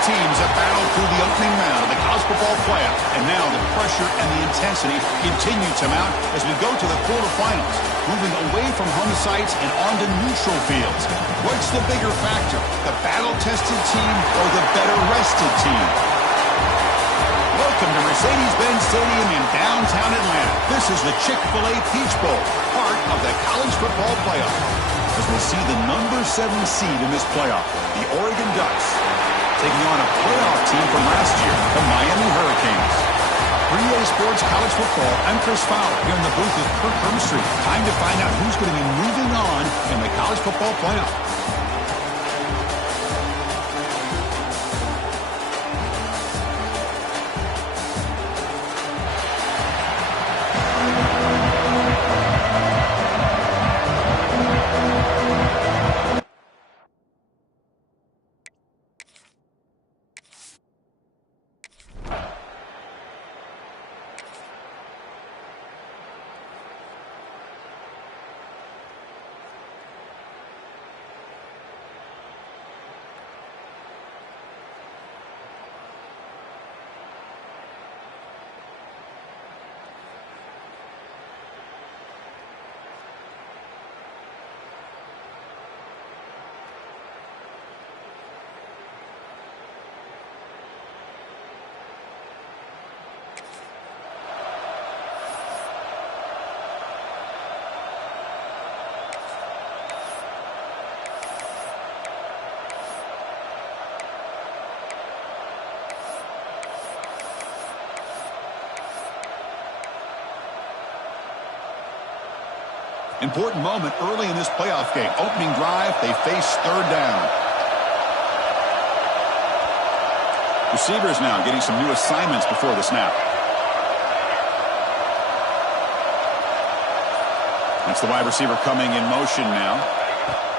teams have battled through the opening round of the college football playoff, and now the pressure and the intensity continue to mount as we go to the quarterfinals, moving away from home sites and onto neutral fields. What's the bigger factor, the battle-tested team or the better-rested team? Welcome to Mercedes-Benz Stadium in downtown Atlanta. This is the Chick-fil-A Peach Bowl, part of the college football playoff. As we see the number 7 seed in this playoff, the Oregon Ducks, taking on a playoff team from last year, the Miami Hurricanes. For EA Sports College Football, I'm Chris Fowler here in the booth with Kirk Hermstreet. Time to find out who's going to be moving on in the college football playoff. Important moment early in this playoff game. Opening drive, they face third down. Receivers now getting some new assignments before the snap. That's the wide receiver coming in motion now.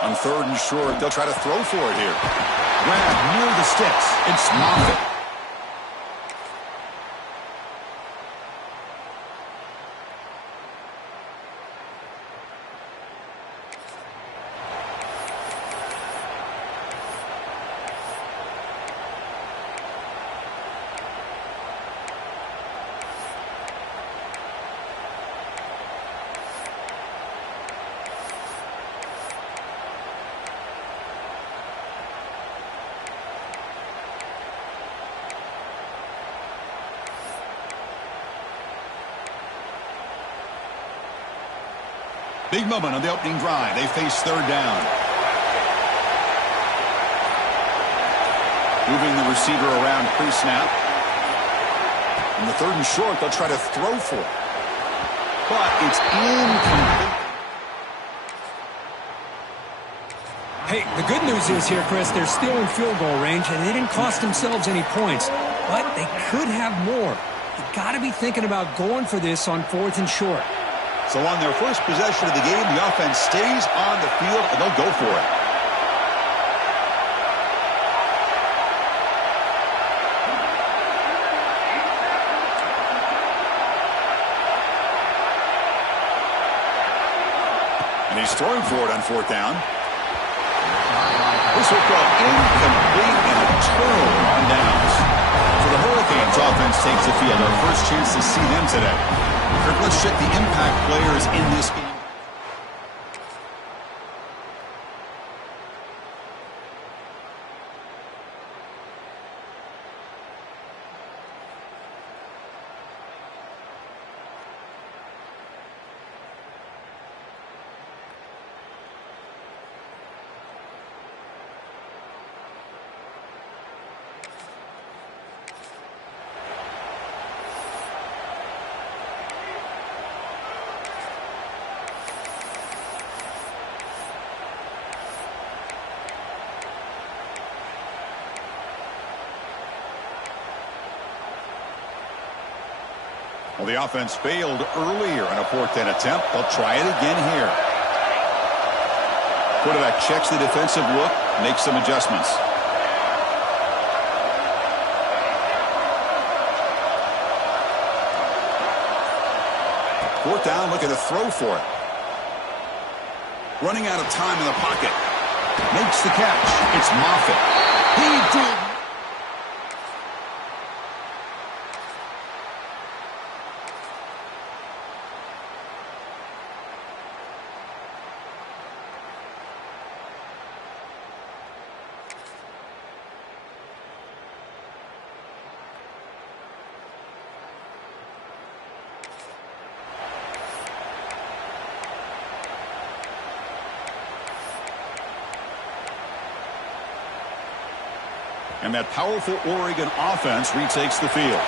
On third and short, they'll try to throw for it here. Grab near the sticks. It's Moffitt. Big moment on the opening drive. They face third down. Moving the receiver around pre-snap. On the third and short, they'll try to throw for it. But it's incomplete. Hey, the good news is here, Chris, they're still in field goal range, and they didn't cost themselves any points. But they could have more. You got to be thinking about going for this on fourth and short. So on their first possession of the game, the offense stays on the field, and they'll go for it. And he's throwing for it on fourth down. This will go incomplete and a turnover on downs. So the Hurricanes offense takes the field. Our first chance to see them today. Kirk, let's check the impact players in this game. Well, the offense failed earlier in a fourth-down attempt. They'll try it again here. Quarterback checks the defensive look, makes some adjustments. Fourth down, looking to throw for it. Running out of time in the pocket. Makes the catch. It's Moffitt. He did. And that powerful Oregon offense retakes the field.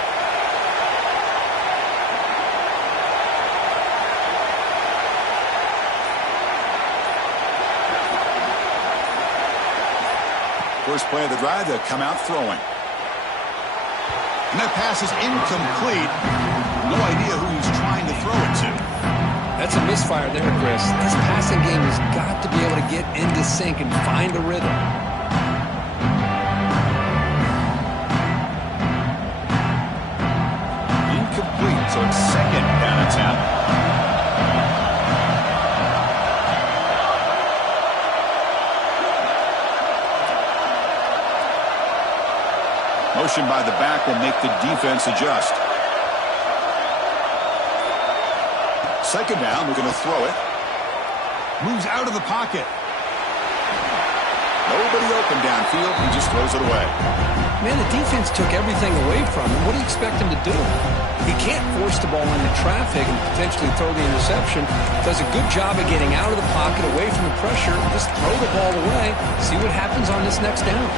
First play of the drive, they'll come out throwing. And that pass is incomplete. No idea who he's trying to throw it to. That's a misfire there, Chris. This passing game has got to be able to get into sync and find a rhythm. Incomplete, so it's second down attempt. Motion by the back will make the defense adjust. Second down, we're going to throw it. Moves out of the pocket. Nobody open downfield. He just throws it away. Man, the defense took everything away from him. What do you expect him to do? He can't force the ball into traffic and potentially throw the interception. Does a good job of getting out of the pocket, away from the pressure. Just throw the ball away. See what happens on this next down.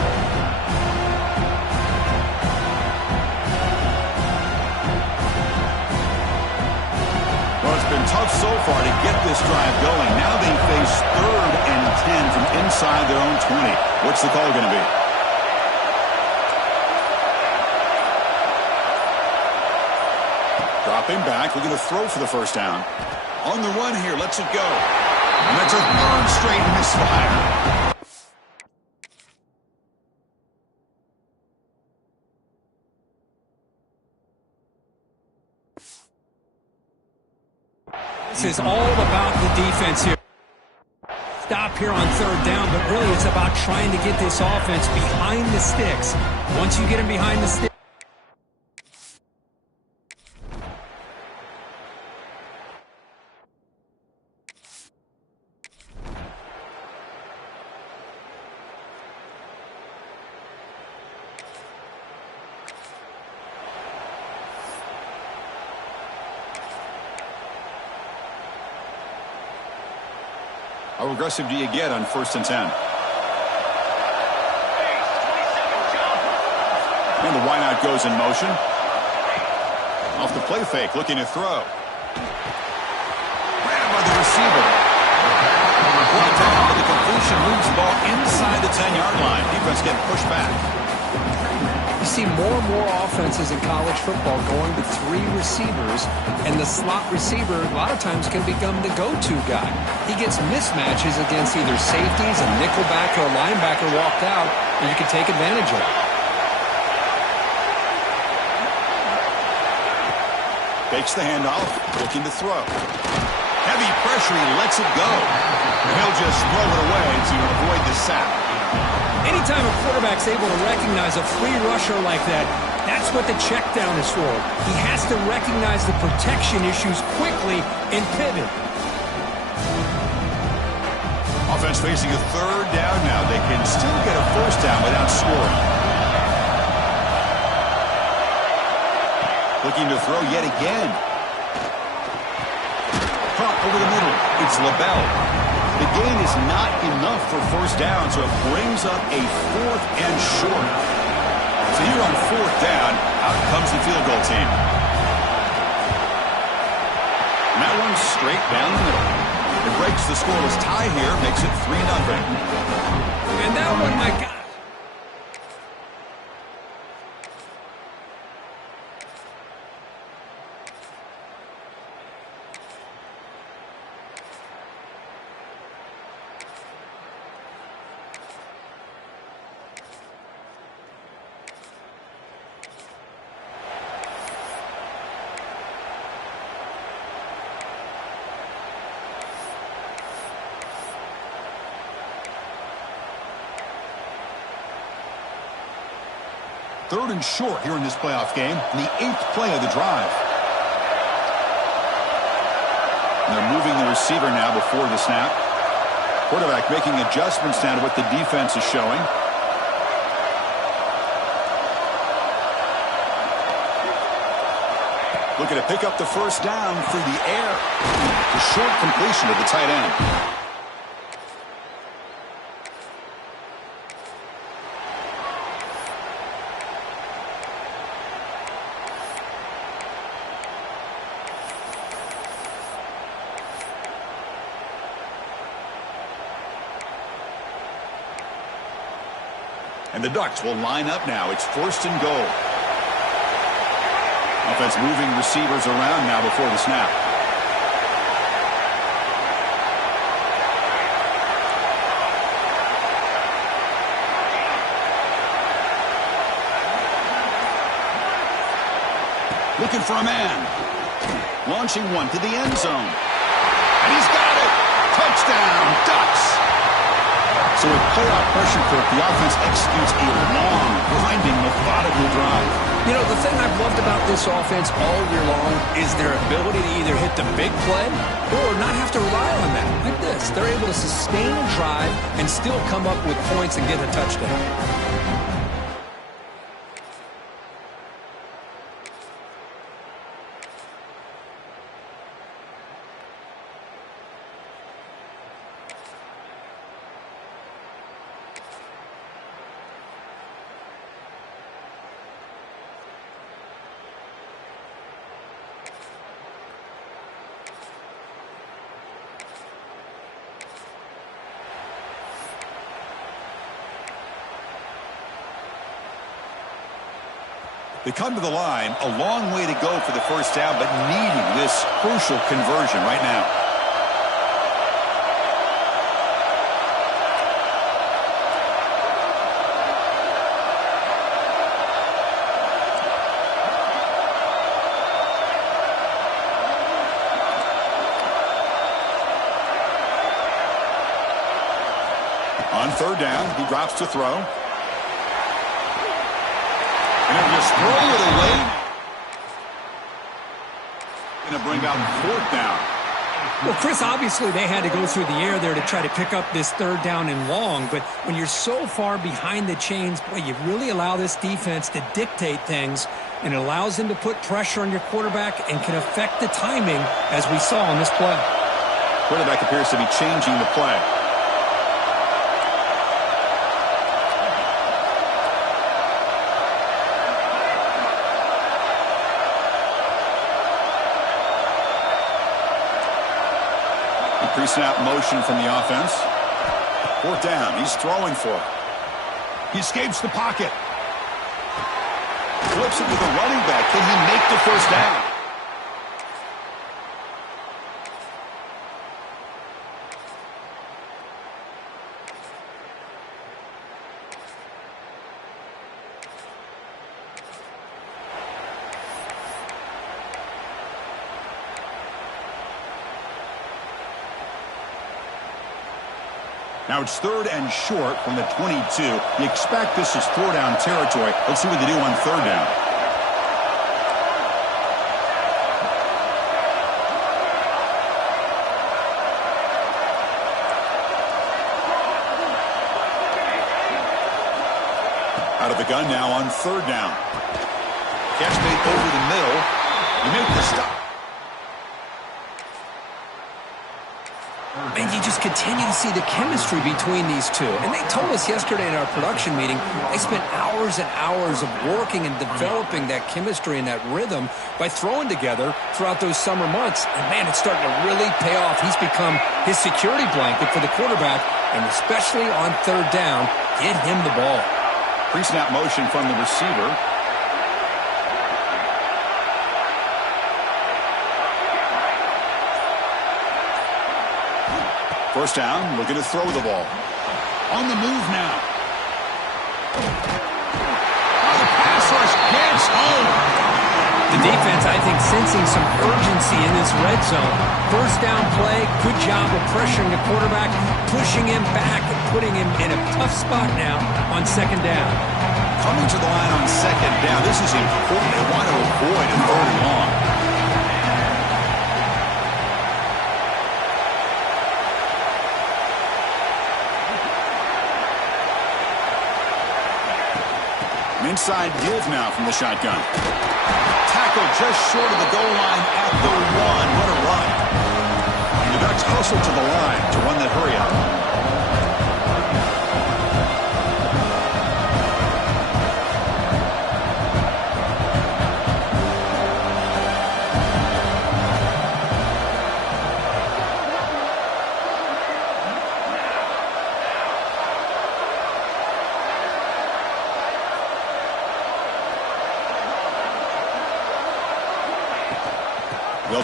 It's been tough so far to get this drive going. Now they face 3rd and 10 from inside their own 20. What's the call going to be? Dropping back, looking to throw for the first down. On the run here, lets it go. And that's a 3rd straight misfire. This is all about the defense here. Stop here on 3rd down, but really it's about trying to get this offense behind the sticks. Once you get them behind the sticks, how aggressive do you get on 1st and 10? And the wideout goes in motion. Off the play fake, looking to throw. Grabbed by the receiver. Brought down with the completion, moves the ball inside the 10-yard line. Defense getting pushed back. you see more and more offenses in college football going to 3 receivers, and the slot receiver a lot of times can become the go-to guy. He gets mismatches against either safeties, a nickelback, or a linebacker walked out, and you can take advantage of it. Fakes the handoff, looking to throw. Heavy pressure, he lets it go. And he'll just throw it away to avoid the sack. Anytime a quarterback's able to recognize a free rusher like that, that's what the check down is for. He has to recognize the protection issues quickly and pivot. Offense facing a 3rd down now. They can still get a 1st down without scoring. Looking to throw yet again. Caught over the middle. It's LaBelle. The gain is not enough for 1st down, so it brings up a 4th and short. So here on 4th down, out comes the field goal team. And that one's straight down the middle. It breaks the scoreless tie here, makes it 3-0. And that one, my God. Third and short here in this playoff game, and the 8th play of the drive. And they're moving the receiver now before the snap. Quarterback making adjustments now to what the defense is showing. Looking to pick up the 1st down through the air. The short completion to the tight end. And the Ducks will line up now. It's 1st and goal. Offense moving receivers around now before the snap. Looking for a man. Launching one to the end zone. And he's got it. Touchdown, Ducks. So with playoff pressure, Kirk, the offense executes a long, grinding, methodical drive. You know, the thing I've loved about this offense all year long is their ability to either hit the big play or not have to rely on that. Like this, they're able to sustain a drive and still come up with points and get a touchdown. They come to the line, a long way to go for the first down, but needing this crucial conversion right now. On 3rd down, he drops to throw. And he'll just throw it away. Going to bring out 4th down. Well, Chris, obviously they had to go through the air there to try to pick up this 3rd down and long. But when you're so far behind the chains, boy, you really allow this defense to dictate things. And it allows them to put pressure on your quarterback and can affect the timing, as we saw on this play. Quarterback appears to be changing the play. Pre-snap motion from the offense. 4th down. He's throwing for it. He escapes the pocket. Flips it to the running back. Can he make the first down? Now it's 3rd and short from the 22. You expect this is 4-down territory. Let's see what they do on 3rd down. Out of the gun now on 3rd down. Catch made over the middle. You make the stop. And you just continue to see the chemistry between these two. And they told us yesterday in our production meeting, they spent hours and hours of working and developing that chemistry and that rhythm by throwing together throughout those summer months. And, man, it's starting to really pay off. He's become his security blanket for the quarterback, and especially on 3rd down, get him the ball. Pre-snap motion from the receiver. First down, looking to throw the ball. On the move now. Oh, the pass rush gets home. The defense, I think, sensing some urgency in this red zone. First down play, good job of pressuring the quarterback, pushing him back and putting him in a tough spot now on 2nd down. Coming to the line on 2nd down, this is important. They want to avoid a 3rd and long. Inside give now from the shotgun. Tackle just short of the goal line at the 1. What a run. And the Ducks hustle to the line to run that hurry out.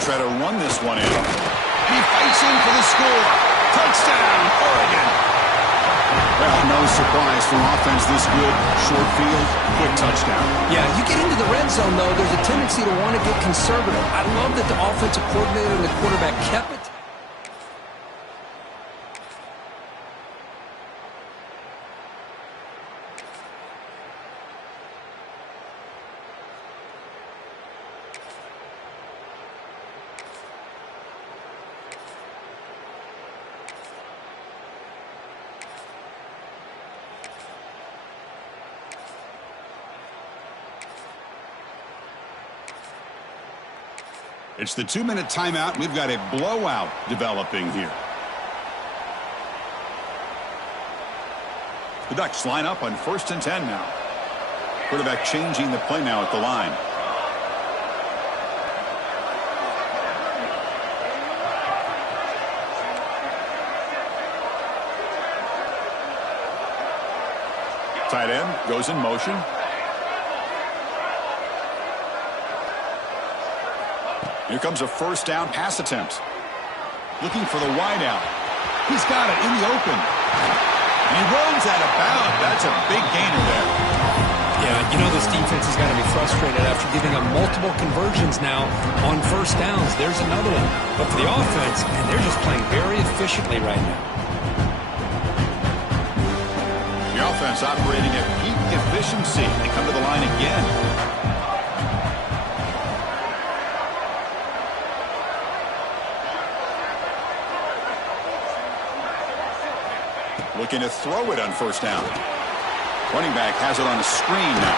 They'll try to run this one in. And he fights in for the score. Touchdown, Oregon. Well, no surprise for offense this good. Short field, quick touchdown. Yeah, you get into the red zone, though, there's a tendency to want to get conservative. I love that the offensive coordinator and the quarterback kept it. It's the 2-minute timeout. We've got a blowout developing here. The Ducks line up on 1st and 10 now. Quarterback changing the play now at the line. Tight end goes in motion. Here comes a 1st down pass attempt. Looking for the wide out. He's got it in the open. And he runs out of bounds. That's a big gainer there. Yeah, you know this defense has got to be frustrated after giving up multiple conversions now on 1st downs. There's another one. But for the offense, man, they're just playing very efficiently right now. The offense operating at peak efficiency. They come to the line again. Looking to throw it on 1st down. Running back has it on a screen now.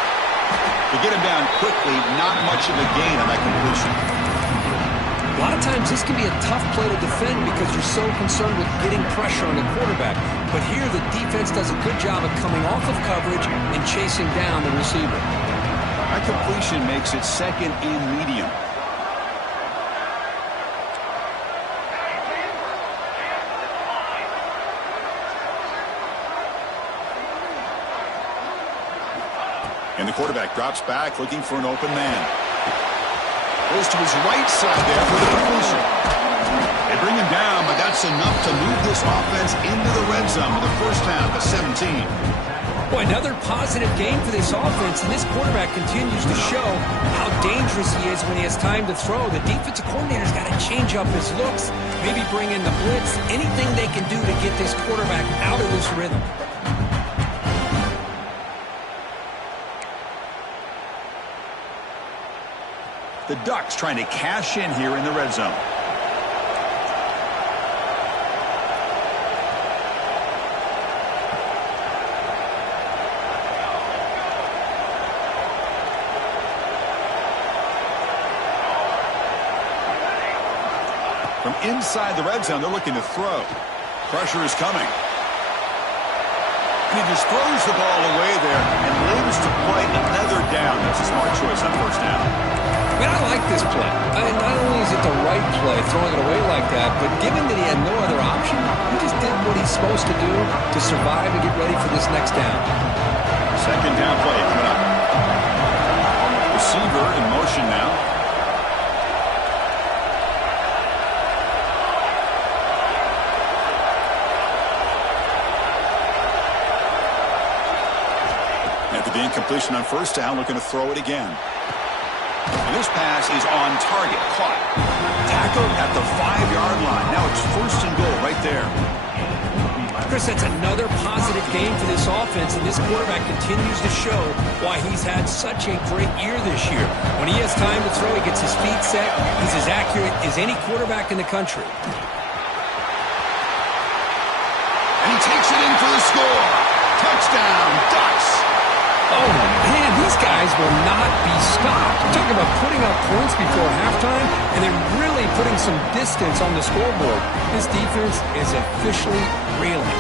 To get him down quickly, not much of a gain on that completion. A lot of times this can be a tough play to defend because you're so concerned with getting pressure on the quarterback. But here the defense does a good job of coming off of coverage and chasing down the receiver. That completion makes it 2nd and medium. And the quarterback drops back looking for an open man. Goes to his right side there for the completion. They bring him down, but that's enough to move this offense into the red zone with a 1st down to 17. Boy, another positive game for this offense, and this quarterback continues to show how dangerous he is when he has time to throw. The defensive coordinator's got to change up his looks, maybe bring in the blitz, anything they can do to get this quarterback out of this rhythm. The Ducks trying to cash in here in the red zone. From inside the red zone, they're looking to throw. Pressure is coming. And he just throws the ball away there and lives to play another down. That's a smart choice on 1st down. I mean, I like this play. Not only is it the right play, throwing it away like that, but given that he had no other option, he just did what he's supposed to do to survive and get ready for this next down. 2nd down play coming up. Receiver in motion now. After the incompletion on 1st down, looking to throw it again. And this pass is on target. Caught. Tackled at the 5-yard line. Now it's 1st and goal right there. Chris, that's another positive game for this offense, and this quarterback continues to show why he's had such a great year this year. When he has time to throw, he gets his feet set. He's as accurate as any quarterback in the country. And he takes it in for the score. Touchdown, Ducks. Oh, man, these guys will not be stopped. Talk about putting up points before halftime and then really putting some distance on the scoreboard. This defense is officially reeling.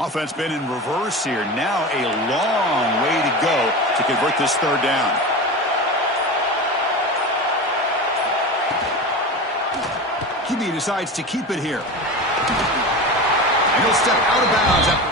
Offense been in reverse here. Now a long way to go to convert this third down. QB decides to keep it here. And he'll step out of bounds after.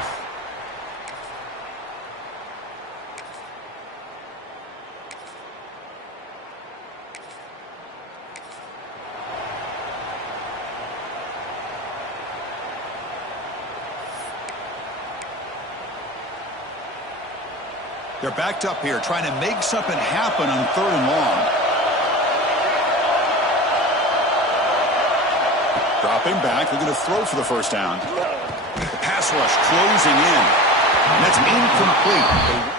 They're backed up here, trying to make something happen on 3rd and long. Dropping back, they're going to throw for the first down. The pass rush closing in. And that's incomplete.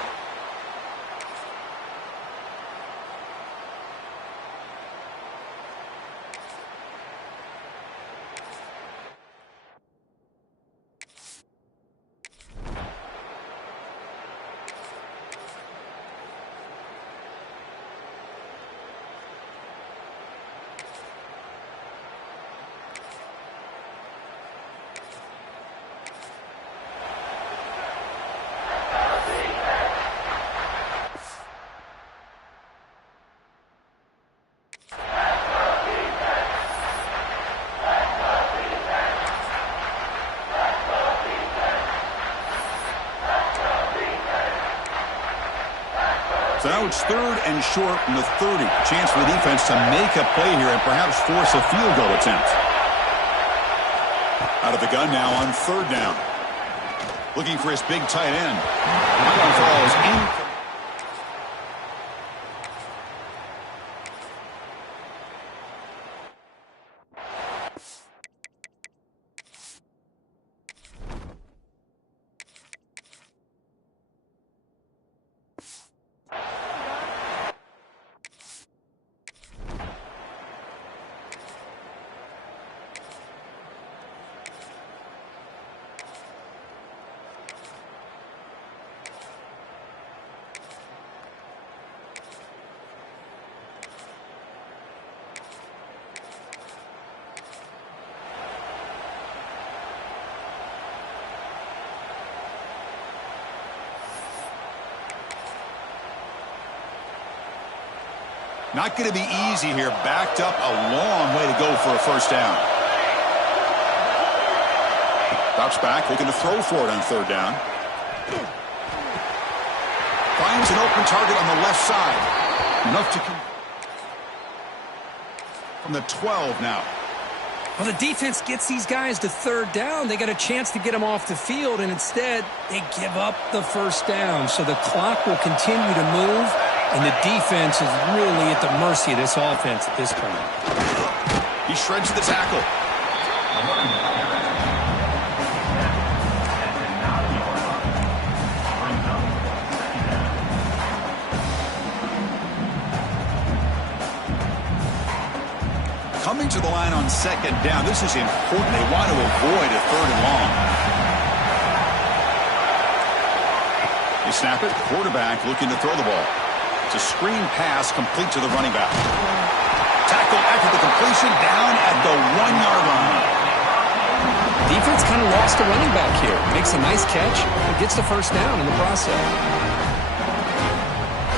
So now it's 3rd and short from the 30. Chance for the defense to make a play here and perhaps force a field goal attempt. Out of the gun now on 3rd down. Looking for his big tight end. That one falls in. Not going to be easy here. Backed up a long way to go for a first down. Drops back, looking to throw for it on third down. Finds an open target on the left side. Enough to come from the 12 now. Well, the defense gets these guys to third down. They got a chance to get them off the field, and instead they give up the first down. So the clock will continue to move, and the defense is really at the mercy of this offense at this point. He shreds the tackle. Coming to the line on second down. This is important. They want to avoid a third and long. They snap it. Quarterback looking to throw the ball. It's a screen pass complete to the running back. Tackle after the completion down at the 1-yard line. Defense kind of lost the running back here. Makes a nice catch and gets the first down in the process.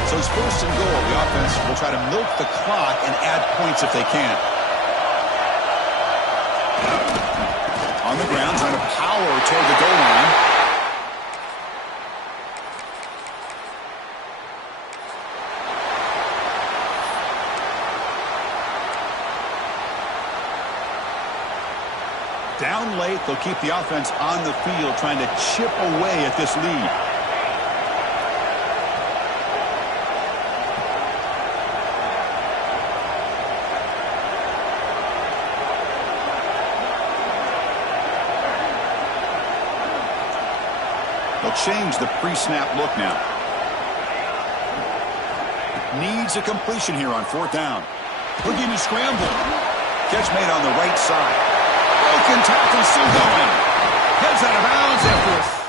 So it's first and goal. The offense will try to milk the clock and add points if they can. On the ground, trying to power toward the goal line. Down late, they'll keep the offense on the field, trying to chip away at this lead. They'll change the pre-snap look now. Needs a completion here on fourth down. Looking to scramble. Catch made on the right side. Broken tackle still going. Heads out of bounds after a...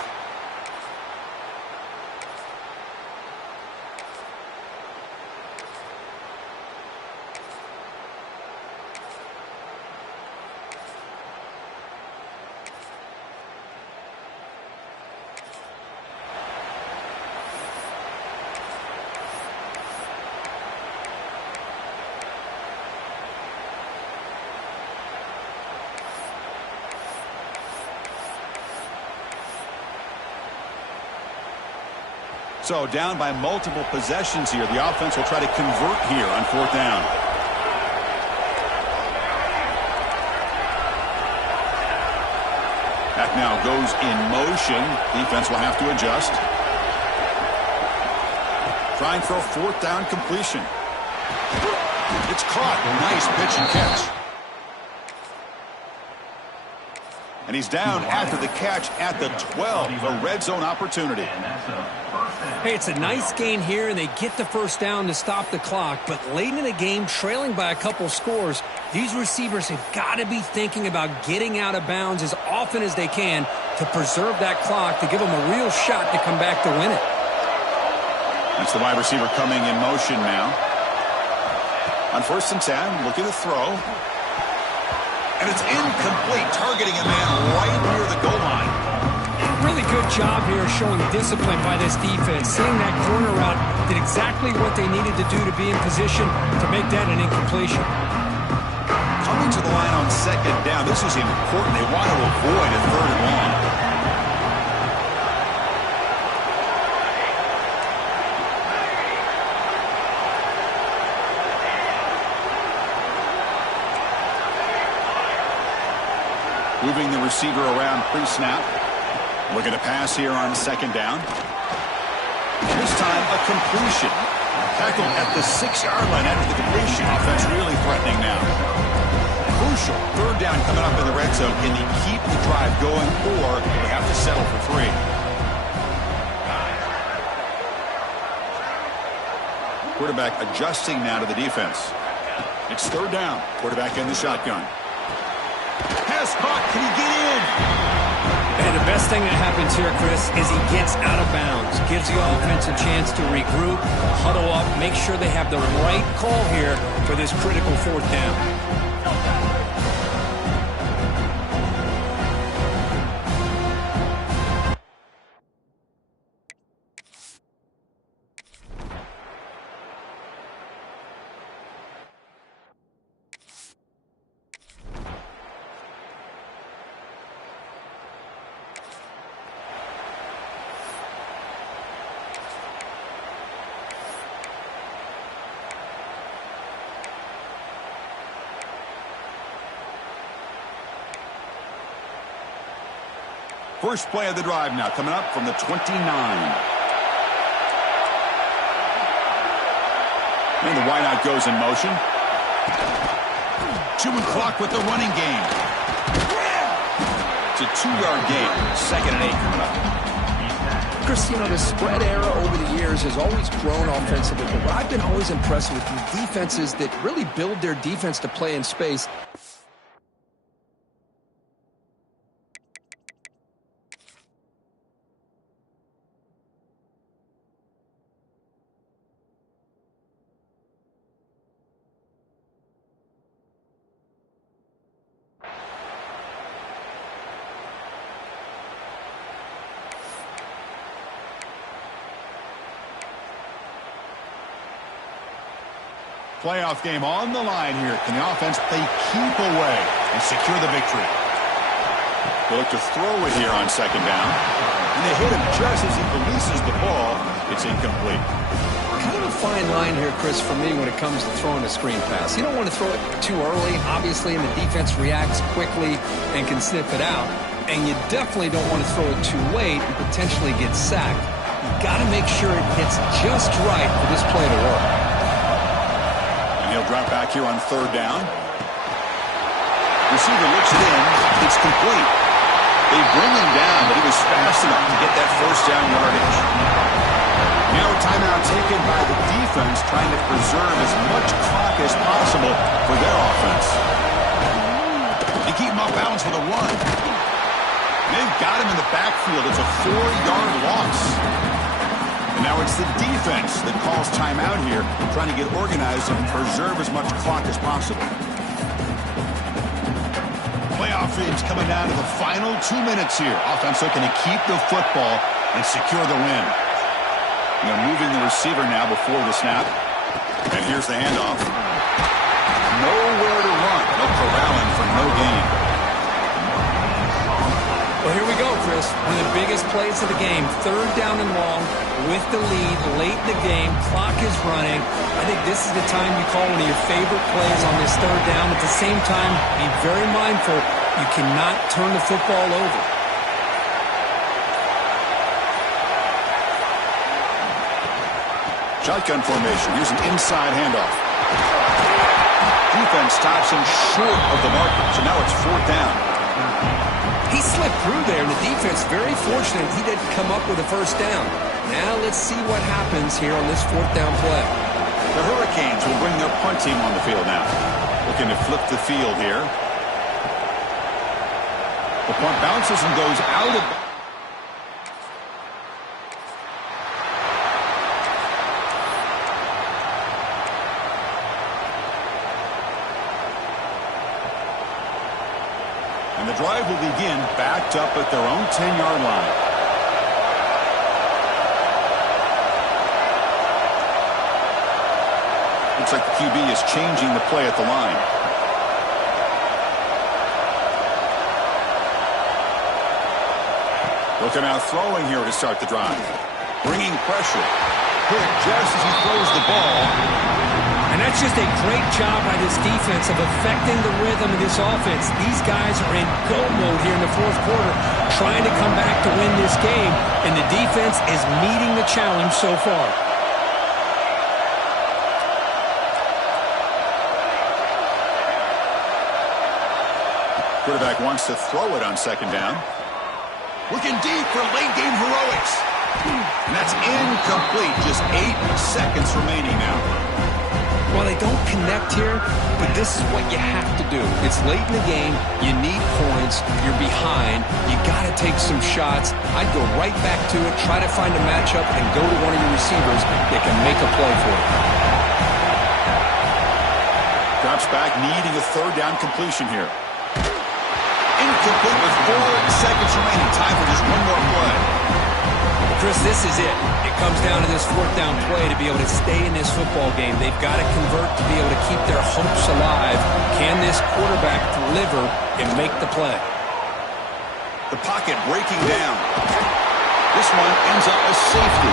So down by multiple possessions here. The offense will try to convert here on fourth down. Back now goes in motion. Defense will have to adjust. Trying for a fourth down completion. It's caught. Nice pitch and catch. And he's down after the catch at the 12. A red zone opportunity. Hey, it's a nice gain here, and they get the first down to stop the clock. But late in the game, trailing by a couple scores, these receivers have got to be thinking about getting out of bounds as often as they can to preserve that clock, to give them a real shot to come back to win it. That's the wide receiver coming in motion now. On first and 10, looking to throw. And it's incomplete, targeting a man right near the goal line. Really good job here showing discipline by this defense. Seeing that corner route, did exactly what they needed to do to be in position to make that an incompletion. Coming to the line on second down, this is important. They want to avoid a third and long. Moving the receiver around pre-snap. Looking to pass here on second down. This time a completion. Tackle at the 6-yard line after the completion. Offense really threatening now. Crucial. Third down coming up in the red zone. Can they keep the drive going, or they have to settle for 3? Quarterback adjusting now to the defense. It's third down. Quarterback in the shotgun. Pass caught. Can he get in? And the best thing that happens here, Chris, is he gets out of bounds. Gives the offense a chance to regroup, huddle up, make sure they have the right call here for this critical fourth down. First play of the drive now coming up from the 29. And the wideout goes in motion. Chewing clock with the running game. It's a 2-yard gain. 2nd and 8 coming up. Chris, the spread era over the years has always grown offensively, but what I've been always impressed with is defenses that really build their defense to play in space. Playoff game on the line here. Can the offense they keep away and secure the victory? They look to throw it here on 2nd down. And they hit him just as he releases the ball. It's incomplete. Kind of a fine line here, Chris, for me when it comes to throwing a screen pass. You don't want to throw it too early, obviously, and the defense reacts quickly and can sniff it out. And you definitely don't want to throw it too late and potentially get sacked. You got to make sure it hits just right for this play to work. He'll drop back here on 3rd down. Receiver looks it in. It's complete. They bring him down, but he was fast enough to get that 1st down yardage. Now a timeout taken by the defense, trying to preserve as much clock as possible for their offense. They keep him off balance with a run. They've got him in the backfield. It's a 4-yard loss. And now it's the defense that calls timeout here, trying to get organized and preserve as much clock as possible. Playoff games coming down to the final 2 minutes here. Offense looking to keep the football and secure the win. Moving the receiver now before the snap. And here's the handoff. Nowhere to run. No corralling for no gain. Well, here we go, Chris. One of the biggest plays of the game. 3rd down and long with the lead late in the game. Clock is running. I think this is the time you call one of your favorite plays on this 3rd down. At the same time, be very mindful. You cannot turn the football over. Shotgun formation. Here's an inside handoff. Defense stops him short of the marker. So now it's 4th down. He slipped through there, and the defense very fortunate he didn't come up with a 1st down. Now let's see what happens here on this 4th down play. The Hurricanes will bring their punt team on the field now. Looking to flip the field here. The punt bounces and goes out of... And the drive will begin backed up at their own 10-yard line. Looks like the QB is changing the play at the line. Looking out throwing here to start the drive. Bringing pressure. Hit just as he throws the ball. And that's just a great job by this defense of affecting the rhythm of this offense. These guys are in go mode here in the 4th quarter, trying to come back to win this game, and the defense is meeting the challenge so far. Quarterback wants to throw it on 2nd down. Looking deep for late game heroics. And that's incomplete. Just 8 seconds remaining now. Well, they don't connect here, but this is what you have to do. It's late in the game. You need points. You're behind. You got to take some shots. I'd go right back to it, try to find a matchup, and go to one of your receivers that can make a play for you. Drops back, needing a 3rd down completion here. Incomplete with 4 seconds remaining. Time for just one more play. Chris, this is it. It comes down to this 4th down play to be able to stay in this football game. They've got to convert to be able to keep their hopes alive. Can this quarterback deliver and make the play? The pocket breaking down. This one ends up a safety.